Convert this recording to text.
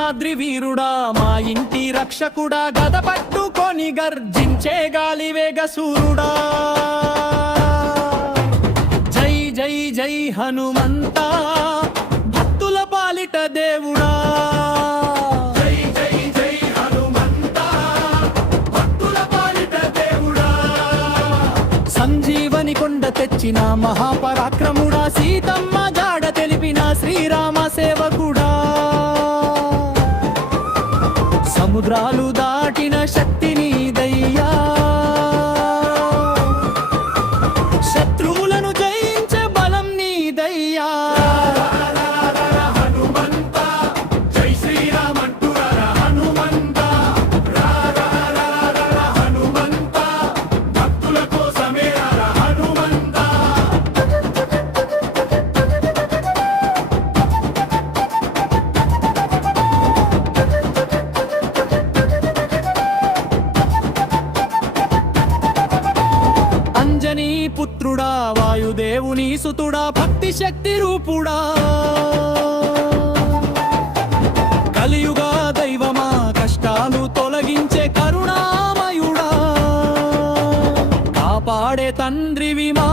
అంజనాద్రి వీరుడా మా ఇంటి రక్షకుడా గద పట్టుకొని గర్జించే గాలి వేగ సూరుడా జై జై జై హనుమంతా భక్తుల పాలిట దేవుడా జై జై జై హనుమంతా భక్తుల పాలిట దేవుడా సంజీవని కొండ తెచ్చిన మహాపరాక్రముడా సీతమ్మ జాడ తెలిపిన శ్రీరామ సేవకుడా సముద్రాలు దాటిన శక్తి నీదయ్యా శత్రువులను జయించే బలం నీదయ్యా హనుమంతా జై శ్రీరామంటూ హనుమంతా హనుమంతా భక్తుల కోసమే హనుమంతా అంజనీ పుత్రుడా వాయుదేవుని సుతుడా భక్తి శక్తి రూపుడా కలియుగ దైవమా కష్టాలు తొలగించే కరుణామయుడా కాపాడే తండ్రివి మా